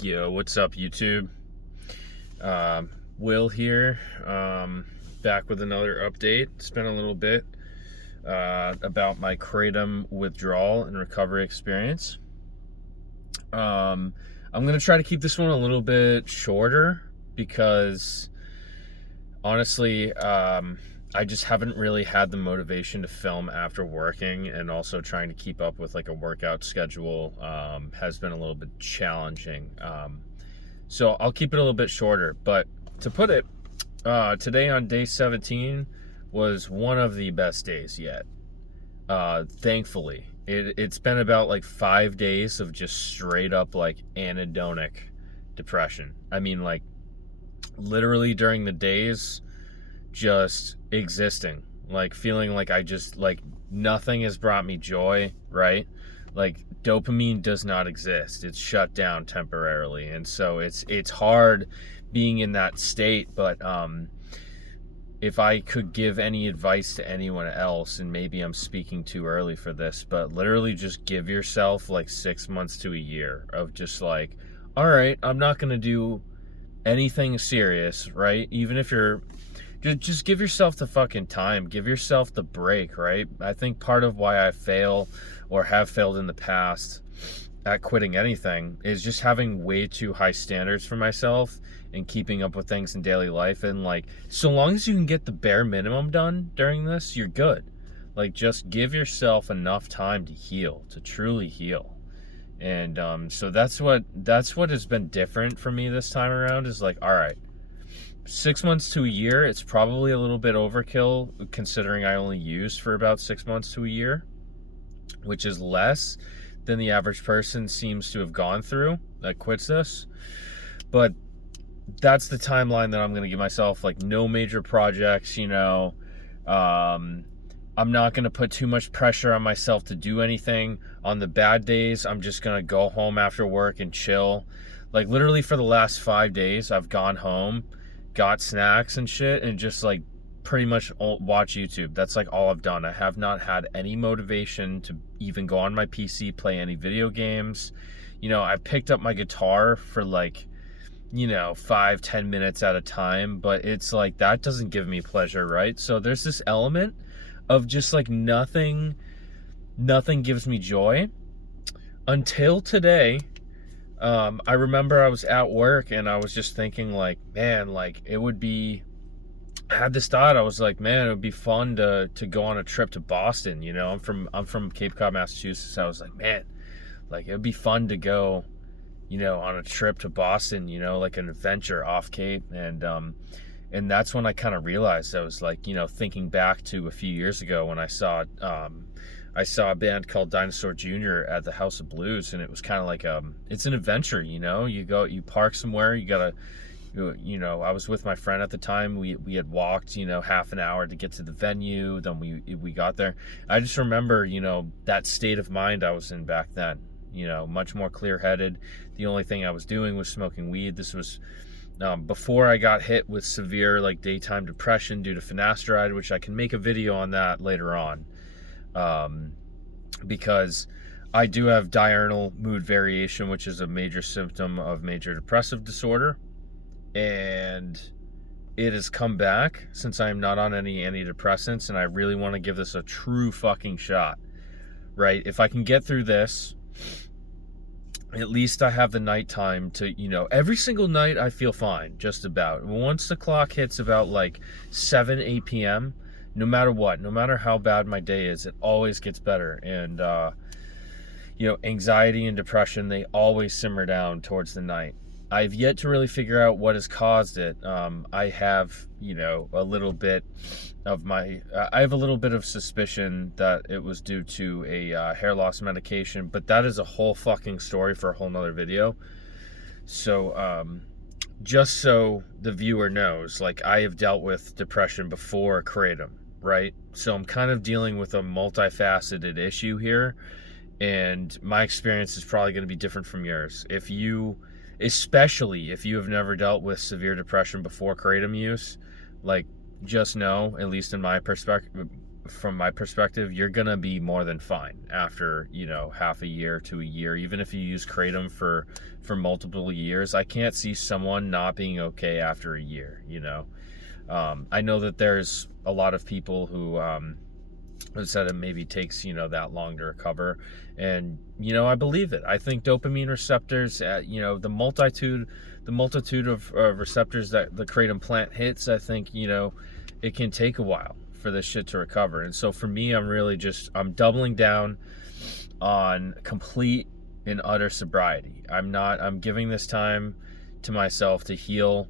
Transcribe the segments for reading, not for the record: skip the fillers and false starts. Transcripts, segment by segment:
Yo, what's up, YouTube? Will here, back with another update. It's been a little bit about my Kratom withdrawal and recovery experience. I'm going to try to keep this one a little bit shorter because honestly, I just haven't really had the motivation to film after working, and also trying to keep up with like a workout schedule has been a little bit challenging. So I'll keep it a little bit shorter, but to put it, today on day 17 was one of the best days yet. Thankfully, it's been about like 5 days of just straight up like anhedonic depression. I mean, like literally during the days, just existing, like feeling like I just like nothing has brought me joy, right? Like dopamine does not exist. It's shut down temporarily. And so it's hard being in that state, but if I could give any advice to anyone else, and maybe I'm speaking too early for this, but literally just give yourself like 6 months to a year of just like, all right, I'm not going to do anything serious, right? Even if you're just give yourself the fucking time, give yourself the break, right? I think part of why I fail or have failed in the past at quitting anything is just having way too high standards for myself and keeping up with things in daily life. And like, so long as you can get the bare minimum done during this, you're good. Like, just give yourself enough time to heal, to truly heal. And so that's what has been different for me this time around, is like, all right, 6 months to a year, it's probably a little bit overkill considering I only used for about 6 months to a year, which is less than the average person seems to have gone through that quits this. But that's the timeline that I'm going to give myself. Like, no major projects, I'm not going to put too much pressure on myself to do anything. On the bad days, I'm just going to go home after work and chill. Like, literally for the last 5 days, I've gone home, got snacks and shit, and just like pretty much watch YouTube. That's like all I've done. I have not had any motivation to even go on my PC, play any video games. I picked up my guitar for like 5-10 minutes at a time, but it's like that doesn't give me pleasure, right? So there's this element of just like nothing gives me joy until today. I remember I was at work and I was just thinking like, man, like I had this thought. I was like, man, it would be fun to go on a trip to Boston. I'm from Cape Cod, Massachusetts. I was like, man, like it would be fun to go, on a trip to Boston, like an adventure off Cape. And that's when I kind of realized, I was like, thinking back to a few years ago when I saw a band called Dinosaur Jr. at the House of Blues, and it was kind of like it's an adventure. You park somewhere, I was with my friend at the time. We had walked half an hour to get to the venue. Then we got there. I just remember that state of mind I was in back then, much more clear-headed. The only thing I was doing was smoking weed. This was before I got hit with severe like daytime depression due to finasteride, which I can make a video on that later on. Because I do have diurnal mood variation, which is a major symptom of major depressive disorder, and it has come back since I'm not on any antidepressants, and I really want to give this a true fucking shot, right? If I can get through this, at least I have the nighttime to, every single night I feel fine, just about. Once the clock hits about like 7-8 p.m., no matter what, no matter how bad my day is, it always gets better. And, anxiety and depression, they always simmer down towards the night. I've yet to really figure out what has caused it. I have, a little bit of suspicion that it was due to a hair loss medication, but that is a whole fucking story for a whole nother video. So, just so the viewer knows, like, I have dealt with depression before Kratom, right? So I'm kind of dealing with a multifaceted issue here, and my experience is probably going to be different from yours. Especially if you have never dealt with severe depression before Kratom use, like, just know, at least in my perspective, from my perspective, you're gonna be more than fine after, half a year to a year. Even if you use Kratom for multiple years, I can't see someone not being okay after a year. I know that there's a lot of people who said it maybe takes that long to recover, and I believe it. I think dopamine receptors, the multitude of receptors that the kratom plant hits, I think it can take a while for this shit to recover. And so for me, I'm doubling down on complete and utter sobriety. I'm giving this time to myself to heal,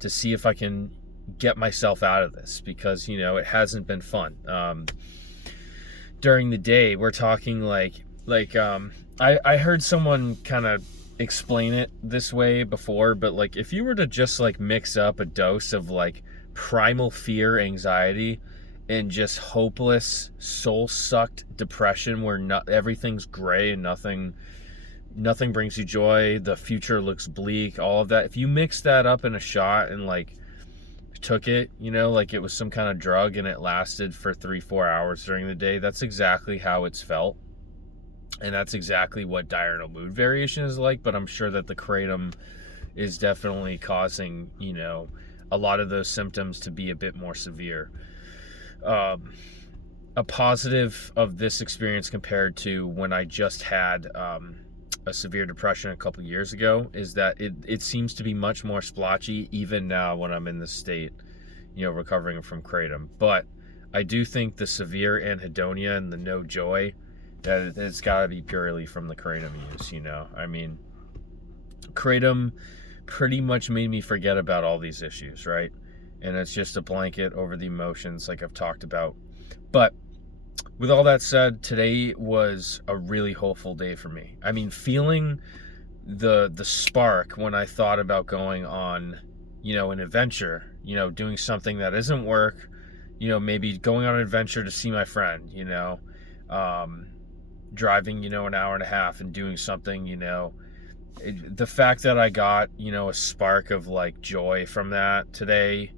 to see if I can get myself out of this, because it hasn't been fun. During the day, we're talking I heard someone kind of explain it this way before, but if you were to just mix up a dose of primal fear, anxiety, and just hopeless, soul-sucked depression where everything's gray and nothing brings you joy, the future looks bleak, all of that. If you mix that up in a shot and took it, like it was some kind of drug, and it lasted for 3-4 hours during the day, that's exactly how it's felt. And that's exactly what diurnal mood variation is like. But I'm sure that the kratom is definitely causing, a lot of those symptoms to be a bit more severe. A positive of this experience compared to when I just had a severe depression a couple years ago is that it seems to be much more splotchy even now when I'm in this state, recovering from kratom. But I do think the severe anhedonia and the no joy, that it's got to be purely from the kratom use. I mean, kratom pretty much made me forget about all these issues, right? And it's just a blanket over the emotions like I've talked about. But with all that said, today was a really hopeful day for me. I mean, feeling the spark when I thought about going on, an adventure, doing something that isn't work, maybe going on an adventure to see my friend, driving, an hour and a half and doing something, the fact that I got, a spark of joy from that today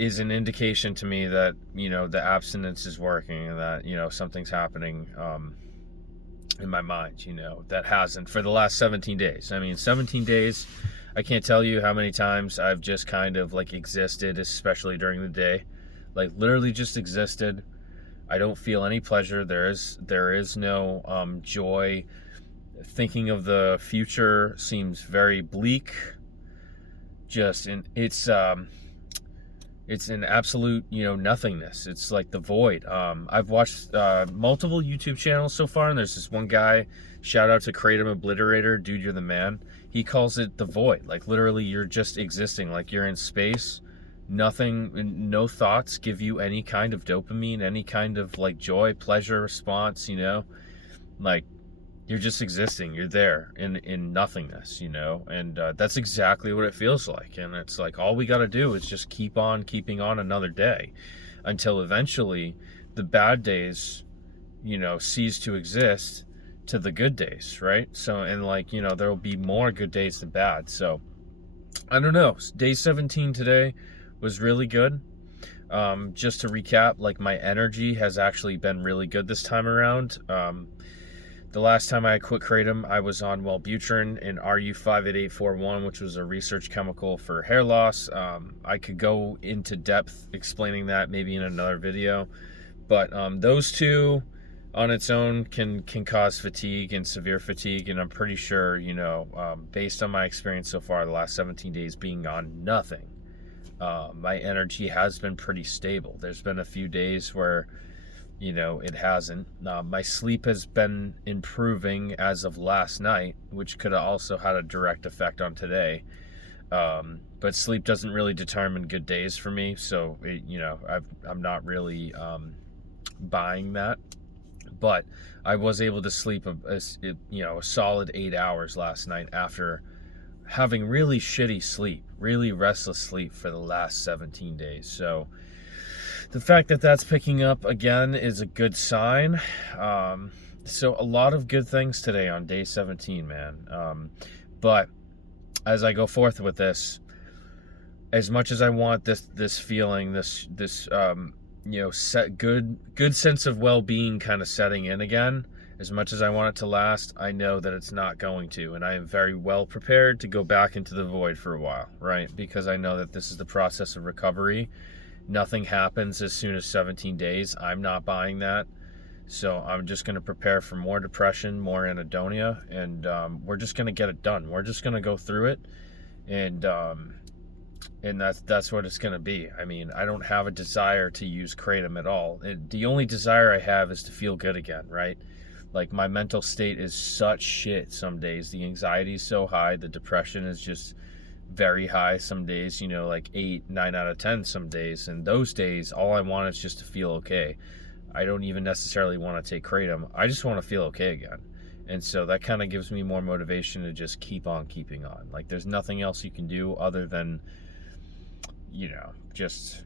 is an indication to me that the abstinence is working, and that something's happening in my mind that hasn't for the last 17 days. I mean, 17 days, I can't tell you how many times I've just kind of existed, especially during the day, literally just existed. I don't feel any pleasure. There is no joy. Thinking of the future seems very bleak. It's an absolute, nothingness. It's like the void. I've watched multiple YouTube channels so far, and there's this one guy, shout out to Kratom Obliterator, dude, you're the man. He calls it the void. Literally, you're just existing. You're in space. Nothing, no thoughts give you any kind of dopamine, any kind of joy, pleasure response, you're just existing. You're there in nothingness, and that's exactly what it feels like. And it's all we got to do is just keep on keeping on another day until eventually the bad days, cease to exist to the good days, right? So, and there will be more good days than bad. So, I don't know. Day 17 today was really good. Just to recap, my energy has actually been really good this time around. The last time I quit kratom, I was on Wellbutrin and RU58841, which was a research chemical for hair loss. I could go into depth explaining that maybe in another video, but those two on its own can cause fatigue and severe fatigue, and I'm pretty sure, based on my experience so far, the last 17 days being on nothing, my energy has been pretty stable. There's been a few days where it hasn't. My sleep has been improving as of last night, which could have also had a direct effect on today. But sleep doesn't really determine good days for me, so I'm not really buying that. But I was able to sleep a solid 8 hours last night after having really shitty sleep, really restless sleep for the last 17 days. So the fact that that's picking up again is a good sign. So a lot of good things today on day 17, man. But as I go forth with this, as much as I want this feeling, this set good sense of well-being kind of setting in again. As much as I want it to last, I know that it's not going to, and I am very well prepared to go back into the void for a while, right? Because I know that this is the process of recovery. Nothing happens as soon as 17 days. I'm not buying that. So I'm just going to prepare for more depression, more anhedonia, and we're just going to get it done. We're just going to go through it, and that's what it's going to be. I mean, I don't have a desire to use Kratom at all. The only desire I have is to feel good again, right? Like, my mental state is such shit some days. The anxiety is so high. The depression is just very high some days, like 8, 9 out of 10 some days. And those days, all I want is just to feel okay. I don't even necessarily want to take Kratom. I just want to feel okay again. And so that kind of gives me more motivation to just keep on keeping on. Like, there's nothing else you can do other than, just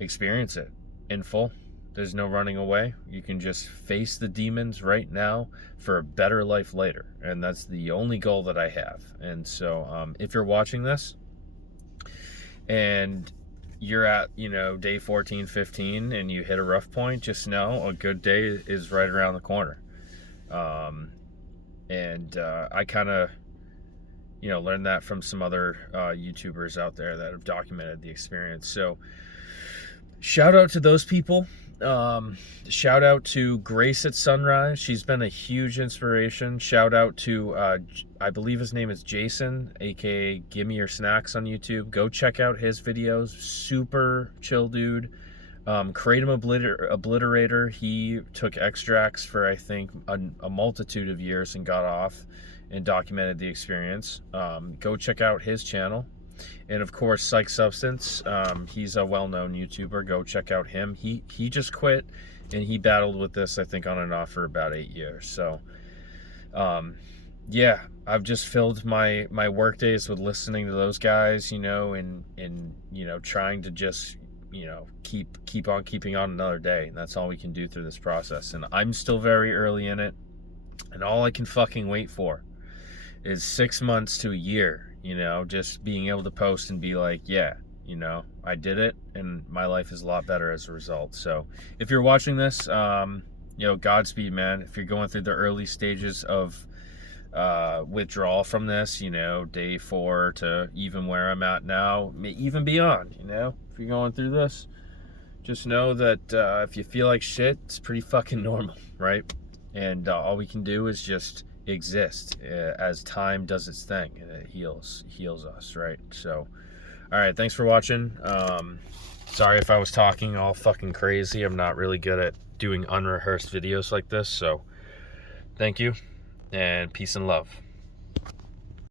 experience it in full. There's no running away. You can just face the demons right now for a better life later. And that's the only goal that I have. And so if you're watching this and you're at, day 14, 15, and you hit a rough point, just know a good day is right around the corner. I kind of, learned that from some other YouTubers out there that have documented the experience. So shout out to those people. Shout out to Grace at Sunrise. She's been a huge inspiration. Shout out to I believe his name is Jason, aka Gimme Your Snacks on YouTube. Go check out his videos. Super chill dude. Kratom Obliterator. He took extracts for, I think, a multitude of years and got off and documented the experience. Go check out his channel. And of course, Psych Substance. He's a well-known YouTuber. Go check out him. He just quit, and he battled with this, I think, on and off for about 8 years. So, yeah, I've just filled my work days with listening to those guys, and trying to just, keep on keeping on another day. And that's all we can do through this process. And I'm still very early in it, and all I can fucking wait for is 6 months to a year. Just being able to post and be like, yeah, I did it, and my life is a lot better as a result. So if you're watching this, Godspeed, man. If you're going through the early stages of withdrawal from this, day 4 to even where I'm at now, even beyond, if you're going through this, just know that if you feel like shit, it's pretty fucking normal, right? And all we can do is just exist as time does its thing, and it heals us, right? So, all right, thanks for watching. Sorry if I was talking all fucking crazy. I'm not really good at doing unrehearsed videos like this, so thank you, and peace and love.